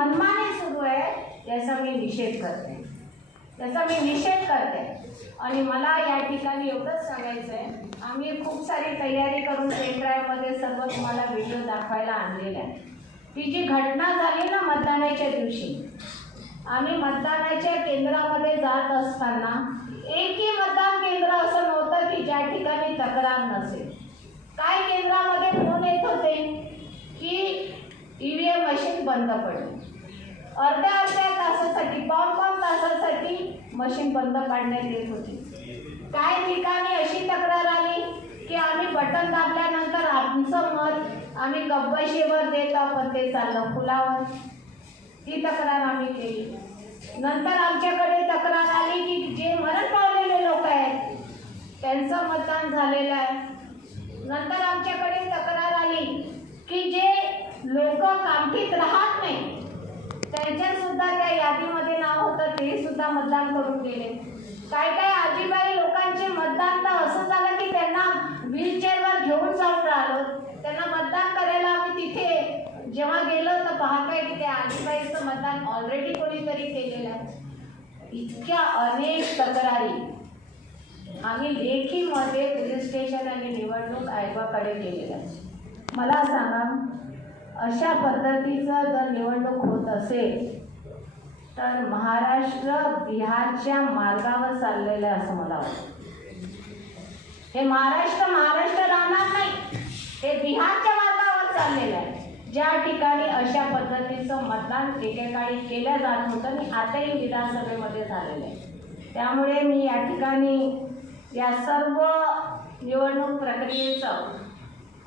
मनमानी सुरू आहे याचा मी निषेध करते, आणि मला या ठिकाणी एवढंच सांगायचं आहे, आम्ही खूप सारी तयारी करून पेन ड्राईव्हमध्ये सर्व तुम्हाला व्हिडिओ दाखवायला आणलेला आहे की जी घटना झाली ना मतदानाच्या दिवशी, आम्ही मतदानाच्या केंद्रामध्ये जात असताना एकही मतदान केंद्र असं नव्हतं की ज्या ठिकाणी तक्रार नसेल. काय केंद्रामध्ये फोन येत होते की EVM मशीन बंद पडली, अर्ध्या तासासाठी पाऊण तासासाठी मशीन बंद पाडण्यात येत होती. काही ठिकाणी अशी तक्रार आली की आम्ही बटन दाबल्यानंतर आमचं मत आम्ही कब्बशीवर देतो पण ते चाललं फुलावर. ही तक्रार आम्ही केली. नंतर आमच्याकडे तक्रार आली की जे मरण पावलेले लोक आहेत त्यांचं मतदान झालेलं आहे. नंतर आमच्याकडे तक्रार आली की जे लोक कामठीत राहत नाही त्यांच्यासुद्धा त्या यादीमध्ये नाव होतं, ते सुद्धा मतदान करून गेले. काय आजीबाई लोकांचे मतदान तर असं झालं की त्यांना व्हीलचेअरवर घेऊन जाऊन राहिलो. त्यांना मतदान करायला आम्ही तिथे जेव्हा गेलो तर पाहतोय की त्या आजीबाईचं मतदान ऑलरेडी कोणीतरी केलेलं आहे. इतक्या अनेक तक्रारी आम्ही लेखीमध्ये पोलीस स्टेशन आणि निवडणूक आयोगाकडे केलेल्या आहे. मला सांगा, अशा पद्धतीचं जर निवडणूक होत असेल तर महाराष्ट्र बिहारच्या मार्गावर चाललेलं आहे असं मला वाटतं. हे महाराष्ट्र राहणार नाही, हे बिहारच्या मार्गावर चाललेलं आहे. ज्या ठिकाणी अशा पद्धतीचं मतदान एकेकाळी केलं जात होतं आणि आताही विधानसभेमध्ये झालेलं आहे. त्यामुळे मी या ठिकाणी या सर्व निवडणूक प्रक्रियेचं,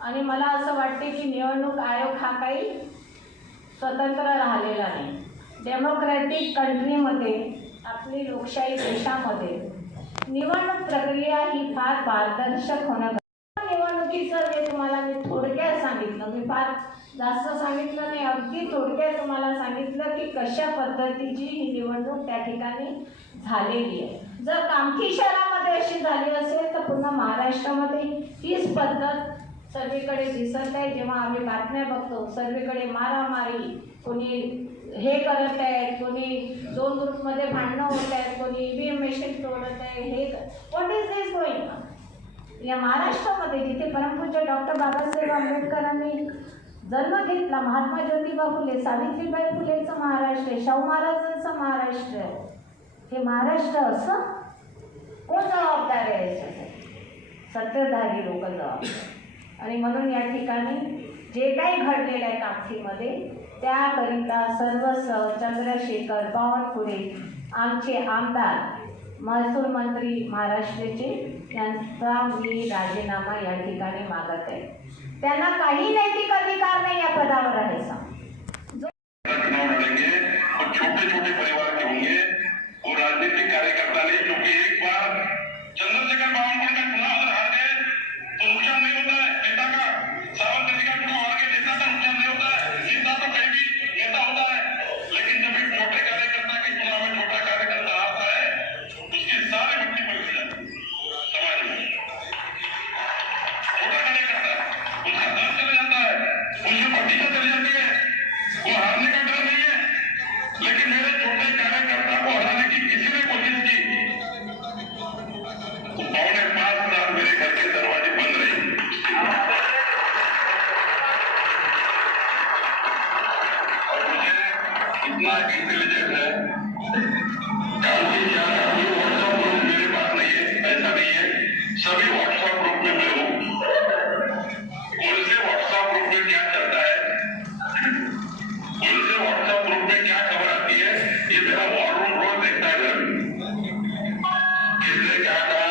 आणि मला असं वाटते की निवडणूक आयोग हा काही स्वतंत्र राहिलेला नाही. डेमोक्रॅटिक कंट्रीमध्ये, आपली लोकशाही देशामध्ये निवडणूक प्रक्रिया ही फार पारदर्शक होणं. निवडणुकीचं जे तुम्हाला मी थोडक्यात सांगितलं, मी फार जास्त सांगितलं नाही, अगदी थोडक्यात तुम्हाला सांगितलं की कशा पद्धतीची ही निवडणूक त्या ठिकाणी झालेली आहे. जर कामठी शहरामध्ये अशी झाली असेल तर पुन्हा महाराष्ट्रामध्ये हीच पद्धत सर्वीकडे दिसत आहे. जेव्हा आम्ही बातम्या बघतो सर्वीकडे मारामारी, कोणी हे करत आहेत, कोणी 2 ग्रुपमध्ये भांडणं होत आहेत, कोणी EVM मशीन तोडत आहे. हे what is this going on? या महाराष्ट्रामध्ये जिथे परमपूज्य डॉक्टर बाबासाहेब आंबेडकरांनी जन्म घेतला, महात्मा ज्योतिबा फुले, सावित्रीबाई फुलेचं महाराष्ट्र आहे, शाहू महाराजांचं महाराष्ट्र आहे. हे महाराष्ट्र असं कोण जबाबदार आहे याच्यासाठी? सत्ताधारी लोक जबाबदार. आणि म्हणून या ठिकाणी जे काही घडलेलं आहे कामठीमध्ये त्याकरिता सर्वस्व चंद्रशेखर बावनकुळे आमचे आमदार, महसूल मंत्री महाराष्ट्राचे, यांचा मी राजीनामा या ठिकाणी मागत आहे. त्यांना काही नैतिक अधिकार नाही या पदावर राहायचा. छोटे छोटे परिवार के होंगे, वो राजनीतिक कार्यकर्ता नहीं, क्योंकि एक बार चंद्रशेखर बावनकुळे का चुनाव अगर हार गए तो नुकसान नहीं होता है नेता का। सावंत का चुनाव हार गए नेता का नुकसान नहीं होता है, नेता तो कहीं भी नेता होता है, लेकिन जब एक छोटे कार्यकर्ता के चुनाव में छोटा कार्यकर्ता आता है उसकी सारी मिट्टी पर गिर जाती है समाज में। छोटा कार्यकर्ता उसका दर चले जाता है, उसकी भतीजा चली जाती है, वो हारने का डर नहीं है। लेकिन मेरे छोटे कार्यकर्ता को हराने की किसी ने कोशिश की तो 5.5 साल मेरे घर के दरवाजे बंद रहे। और मुझे इतना इंटेलिजेंट है, व्हाट्सएप ग्रुप मेरे पास नहीं है, ऐसा नहीं है, सभी व्हाट्सएप ग्रुप में मैं हूँ। उनसे व्हाट्सएप ग्रुप में क्या चलता है, उनसे व्हाट्सएप ग्रुप में क्या खबर आती है, ये मेरा वॉर रूम रोज देखता है। किसने क्या कहा,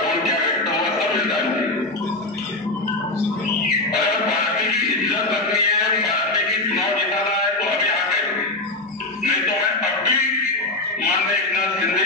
कौन क्या व्यक्त हुआ, सब लेता है। अगर पार्टी की इज्जत रखनी है, पार्टी की चुनाव जिताना है तो अभी आ गए, नहीं तो मैं अब भी माननीय एकनाथ शिंदे